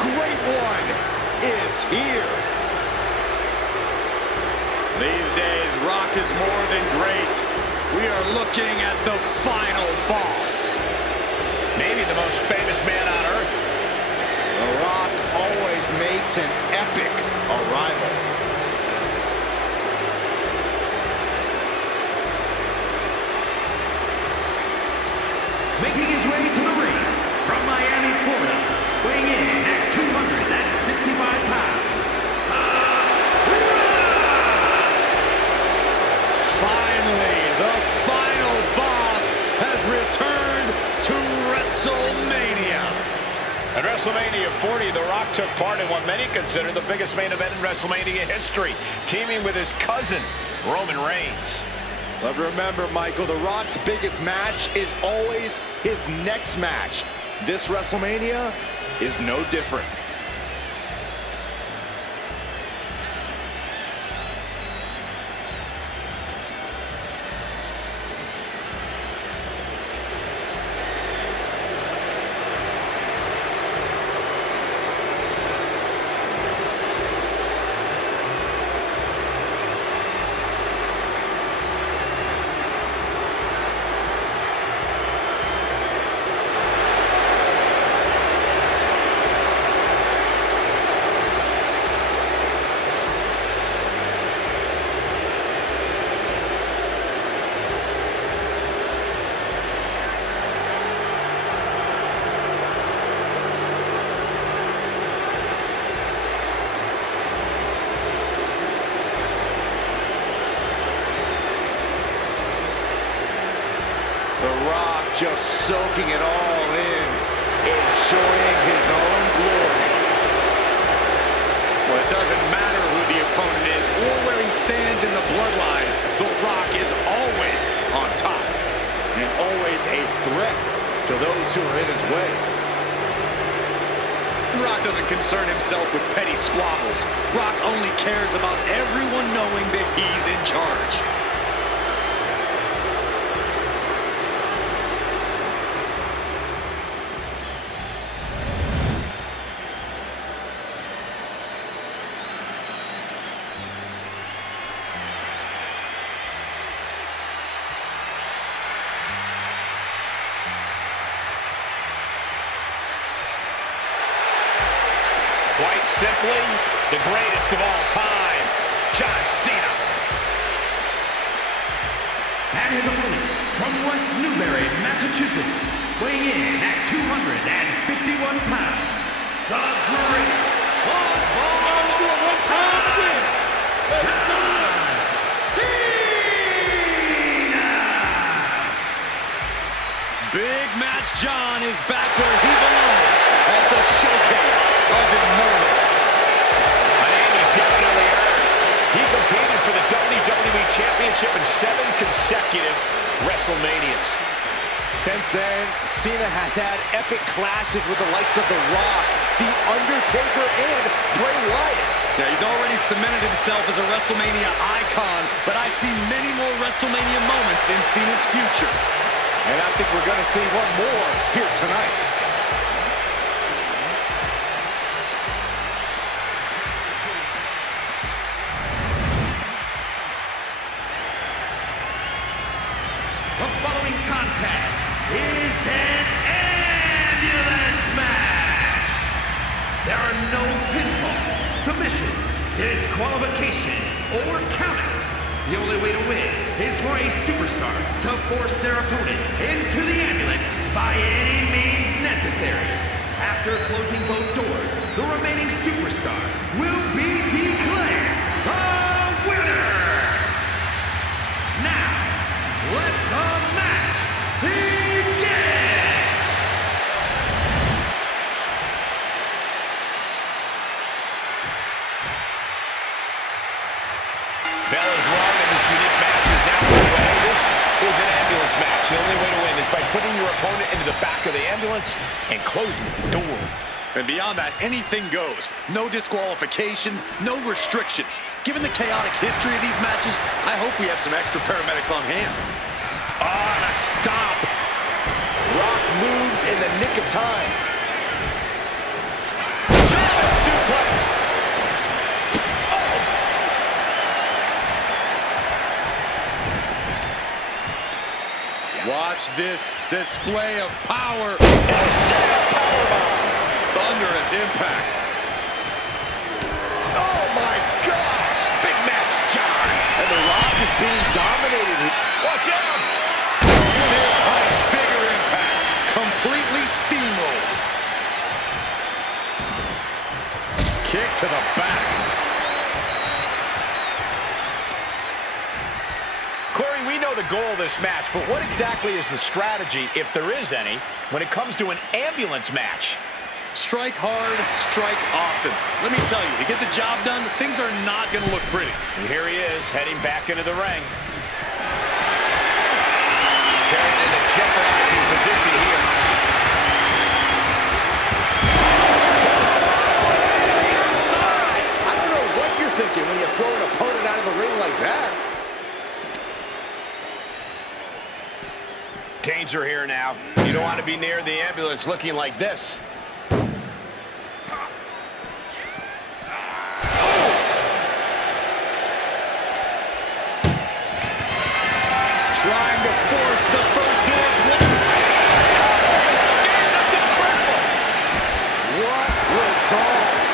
great one is here. These days, Rock is more than great. We are looking at the final boss. Maybe the most famous man on earth. The Rock always makes an epic arrival. Making his way to the ring from Miami, Florida, weighing in at 265 pounds. Finally, the final boss has returned to WrestleMania. At WrestleMania 40, The Rock took part in what many consider the biggest main event in WrestleMania history, teaming with his cousin, Roman Reigns. But remember, Michael, The Rock's biggest match is always his next match. This WrestleMania is no different. The Rock just soaking it all in, enjoying his own glory. Well, it doesn't matter who the opponent is or where he stands in the bloodline, The Rock is always on top and always a threat to those who are in his way. Rock doesn't concern himself with petty squabbles. Rock only cares about everyone knowing that he's in charge. Quite simply, the greatest of all time, John Cena. And his opponent from West Newbury, Massachusetts, weighing in at 251 pounds, the greatest of all time, John Cena! Big Match John is back where he belongs at the Showcase of Immortals. And he definitely earned. He competed for the WWE Championship in 7 consecutive WrestleManias. Since then, Cena has had epic clashes with the likes of The Rock, The Undertaker, and Bray Wyatt. Yeah, he's already cemented himself as a WrestleMania icon, but I see many more WrestleMania moments in Cena's future. And I think we're going to see one more here tonight. The following contest is an ambulance match. There are no pinfalls, submissions, disqualifications, or countouts. The only way to win is for a superstar to force their opponent into the ambulance by any means necessary. After closing both doors, the remaining superstar will be declared the winner. Now, let the match begin! Bell is rung and this unique match is now underway. This is an ambulance match. The only way to win is by putting your opponent into the back of the ambulance and closing the door. And beyond that, anything goes. No disqualifications, no restrictions. Given the chaotic history of these matches, I hope we have some extra paramedics on hand. On a stop. Rock moves in the nick of time. watch this display of power. Thunderous impact. Oh my gosh! Big match, John. And The Rock is being dominated. Watch out! Bigger impact. Completely steamrolled. Kick to the back. Corey, we know the goal of this match, but what exactly is the strategy, if there is any, when it comes to an ambulance match? Strike hard, strike often. Let me tell you, to get the job done, things are not going to look pretty. And here he is, heading back into the ring. Carried in a jeopardizing position here. Inside! I don't know what you're thinking when you throw an opponent out of the ring like that. Danger here now. You don't want to be near the ambulance looking like this. Trying to force the first door closed. That's incredible. What resolve?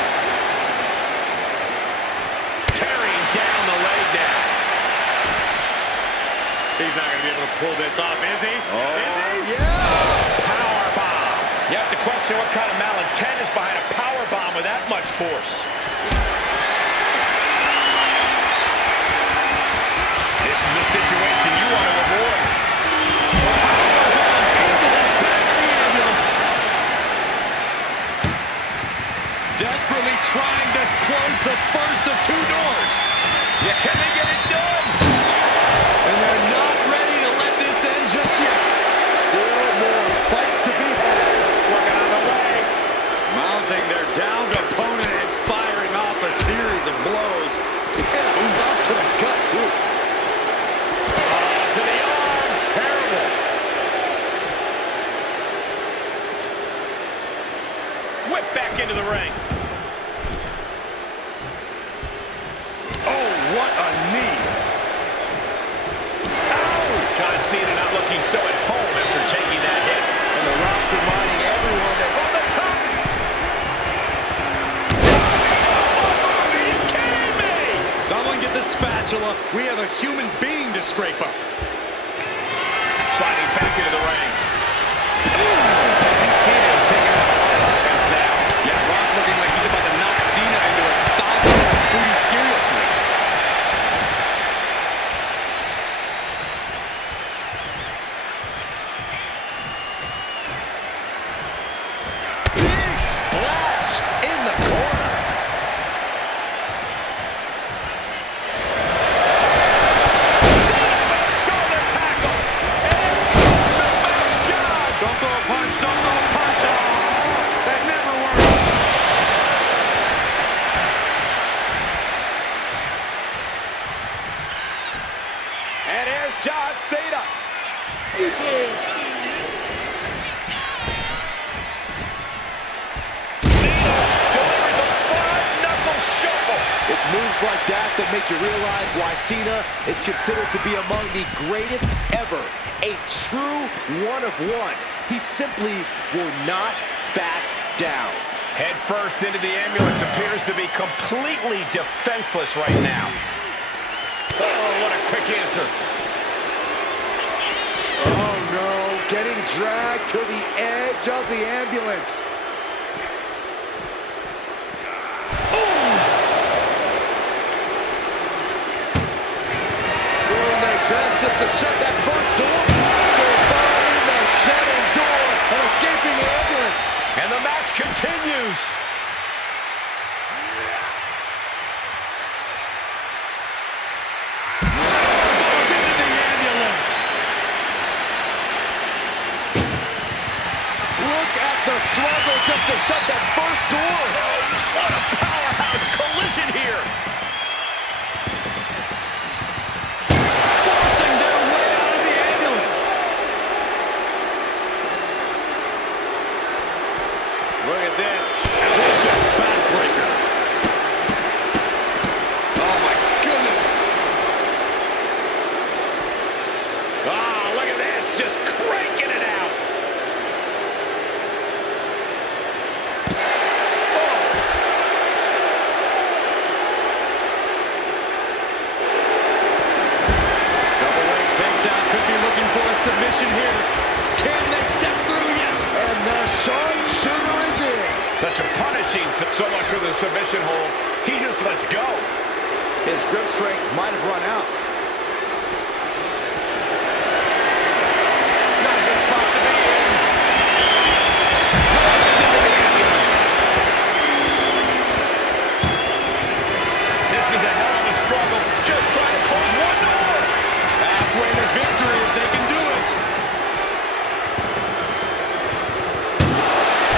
Tearing down the leg now. He's not going to be able to pull this off, is he? Oh, is he? Yeah! Power bomb. You have to question what kind of malintent is behind a power bomb with that much force. This is a situation you want to avoid. Into the back of the ambulance. Desperately trying to close the first of two doors. Yeah, can they get it done? And they're not ready to let this end just yet. Still more fight to be had. Working on the leg. Mounting their downed opponent and firing off a series of blows. And a stop to the gut, too. To the arm. Terrible. Whip back into the ring. Oh, what a knee. John Cena not looking so at home after taking that hit. And The Rock reminding everyone that from the top. Are you kidding me? Someone get the spatula. We have a human being to scrape up. Sliding back into the ring. And Cena is taking out a lot of offense now. Yeah, Rock looking like he's about to knock Cena into 1,000 fruity cereal flakes. Big splash in the corner. Shoulder tackle. And in comes the match, John. Don't throw a punch, don't throw a punch. Oh, that never works. And here's John Cena. Cena delivers a five-knuckle shuffle. It's moves like that that make you realize why Cena is considered to be among the greatest ever. A true one of one. He simply will not back down. Head first into the ambulance, appears to be completely defenseless right now. Oh, what a quick answer. Oh no, getting dragged to the edge of the ambulance. Doing their best just to shut that first door. Surviving the shutting door and escaping the ambulance. And the match continues. Both into the ambulance. Look at the struggle just to shut that first door. What a powerhouse collision here. Forcing their way out of the ambulance. Look at this. Vicious backbreaker. Oh my goodness. Ah, look at this. Just crazy. Such a punishing, so much for the submission hold. He just lets go. His grip strength might have run out. Not a good spot to be in. Launched into the ambulance. This is a hell of a struggle. Just trying to close one door. Halfway to victory if they can do it.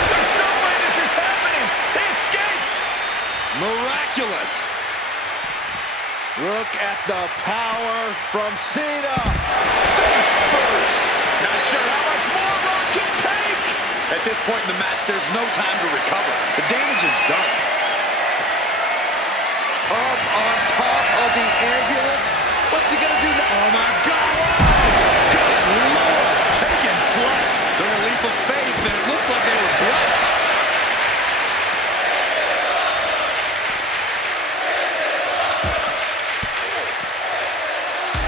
There's no way this is happening. They escaped. Miraculous. Look at the power from Cena. Face first. Not sure how much more Rock can take. At this point in the match, there's no time to recover. The damage is done. Up on top of the ambulance. What's he gonna do now? Oh my God! Good Lord! Taking flight. Took a leap of faith, and it looks like they were blessed.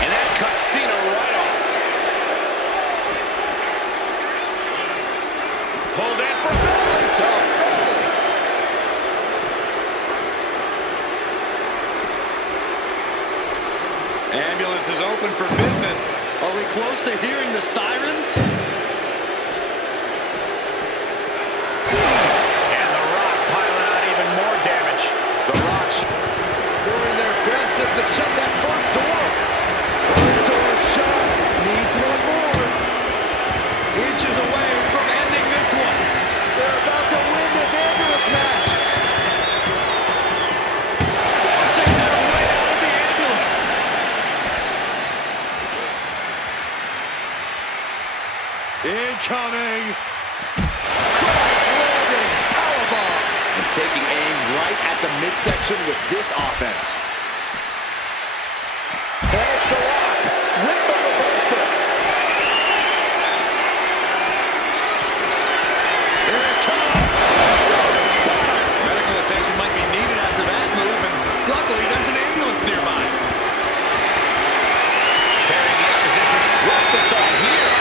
And that cuts Cena right off. Pulled in for Belly to belly. Ambulance is open for business. Are we close to hearing the sirens? And The Rock piling out even more damage. The Rock doing their best just to shut that first door. First door shut. Needs one more. Inches away from ending this one. They're about to win this ambulance match. Forcing their way out of the ambulance. Incoming. Cross landing. Powerbomb. And taking aim right at the midsection with this offense. There's The Rock with the reversal. Here it comes. Medical attention might be needed after that move, and luckily there's an ambulance nearby. Carrying the opposition. What's the thought here?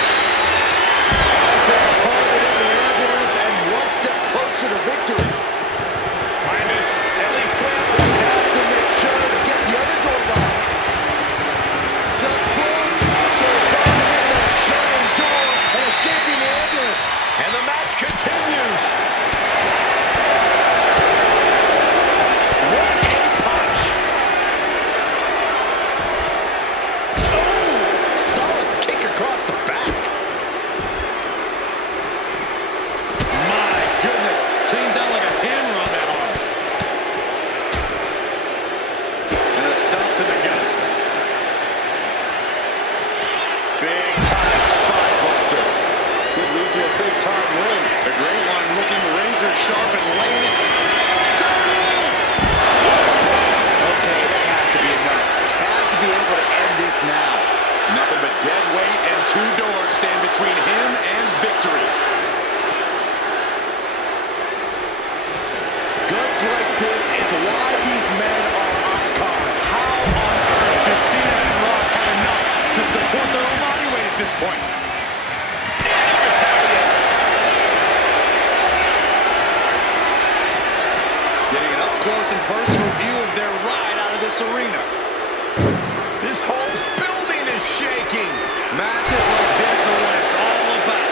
As their opponent in the ambulance and one step closer to victory. Trying to at least slam. Just has to make sure to get the other door locked. Just close, surviving that shutting door and escaping the ambulance. And the match continues. What a punch. Oh, solid kick across the back. My goodness, came down like a hammer on that arm. And a stop to the gut. Big time spot buster. Could lead to a big time win. The great one looking razor sharp and laying it. There it is! Okay, that has to be enough. Has to be able to end this now. Nothing but dead weight and two doors stand between him and victory. Guts like this is why these men are icons. How on earth does Cena and Rock have enough to support their own body weight at this point? Getting an up-close and personal view of their ride out of this arena. This whole building is shaking. Matches like this are what it's all about.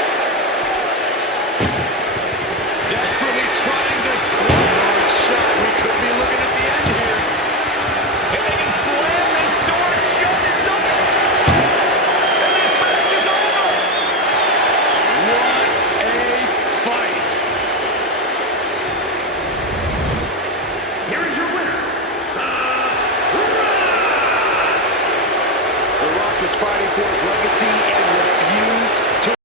Desperately trying to door shut. We could be looking at the end here. If they can slam this door shut, it's over. And this match is over. What a fight. Here is your winner, The Rock is fighting for his legacy